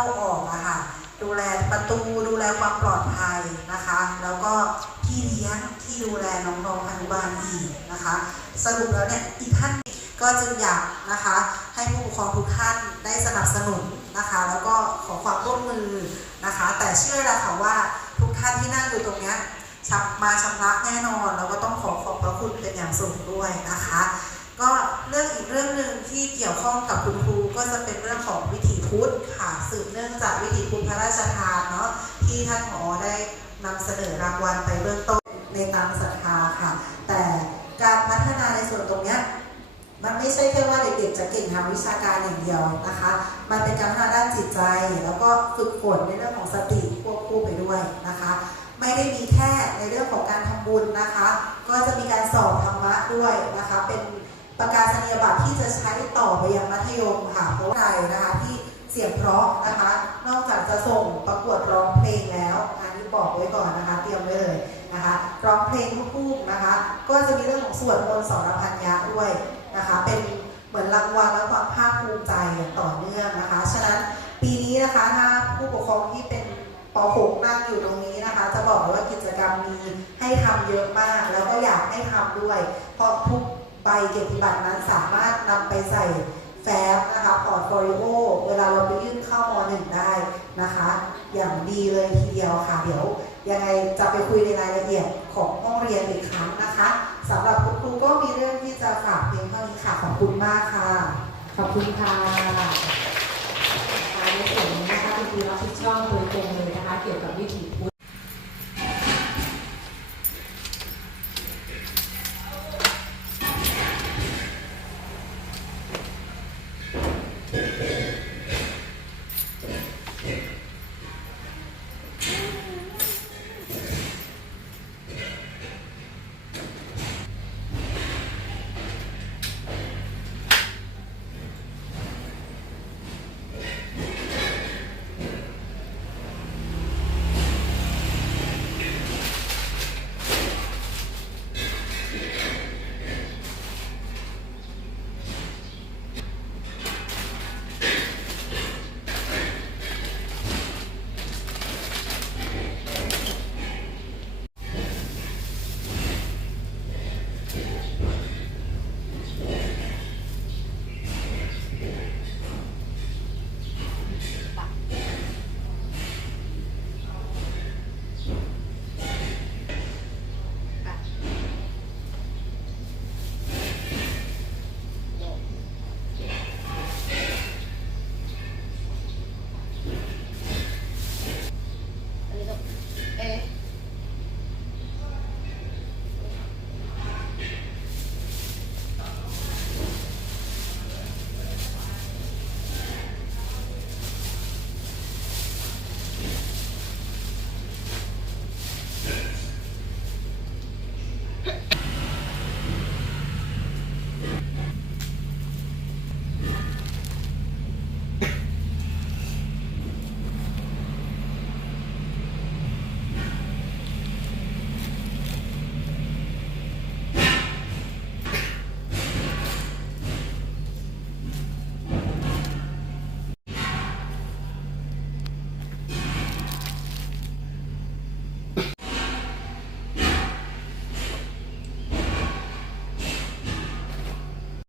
าออกอะค่ะดูแลประตูดูแลความปลอดภัยนะคะแล้วก็พี่เลี้ยงที่ดูแลน้องๆอนุบาลอีกนะคะสรุปแล้วเนี่ยอีกท่านก็จึงอยากนะคะให้ผู้ปกครองทุกท่านได้สนับสนุนนะคะแล้วก็ขอความร่วมมือนะคะแต่เชื่อแล้วค่ะว่าทุกท่านที่นั่งอยู่ตรงนี้มาชำระแน่นอนแล้วก็ต้องขอบพระคุณเป็นอย่างสูงด้วยนะคะก็เรื่องอีกเรื่องหนึ่งที่เกี่ยวข้องกับคุณครูก็จะเป็นเรื่องของวิถีพุทธค่ะสืบเนื่องจากวิถีพุทธพระราชทานเนาะที่ท่านผอ.ได้นำเสนอรางวัลไปเบื้องต้นในตามศรัทธาค่ะแต่การพัฒนาในส่วนตรงนี้มันไม่ใช่แค่ว่าเด็กๆจะเก่งทางวิชาการอย่างเดียวนะคะมันเป็นการพัฒนาด้านจิตใจแล้วก็ฝึกฝนในเรื่องของสติควบคู่ไปด้วยนะคะไม่ได้มีแค่ในเรื่องของการทำบุญนะคะก็จะมีการสอบธรรมะด้วยนะคะเป็นประกาศนียบัตรที่จะใช้ต่อไปยังมัธยมค่ะเพราะใดนะคะที่เสียงเพราะนะคะนอกจากจะส่งประกวดร้องเพลงแล้วอันนี้บอกไว้ก่อนนะคะเตรียมไว้เลยนะคะร้องเพลงลูกทุ่งนะคะก็จะมีเรื่องของสวดมนต์สรพัญญะด้วยนะคะเป็นเหมือนรางวัลและความภาคภูมิใจอย่างต่อเนื่องนะคะฉะนั้นปีนี้นะคะถ้าผู้ปกครองที่เป็นป .6 นั่งอยู่ตรงนี้นะคะจะบอกว่ากิจกรรมมีให้ทำเยอะมากแล้วก็อยากให้ทำด้วยเพราะทุกใบเกียรติบัตรนั้นสามารถนำไปใส่แฟ้มนะคะพอร์ตโฟลิโอเวลาเราไปยื่นเข้าม.1 ได้นะคะอย่างดีเลยทีเดียวค่ะเดี๋ยวยังไงจะไปคุยในรายละเอียดของห้องเรียนอีกครั้งนะคะสำหรับคุณครูก็มีเรื่องที่จะฝากเพียงเท่านี้ค่ะขอบคุณมากค่ะขอบคุณค่ะในส่วนนี้นะคะคุณครูรับผิดชอบโดยตรงเลยนะคะเกี่ยวกับวิถีพุทธ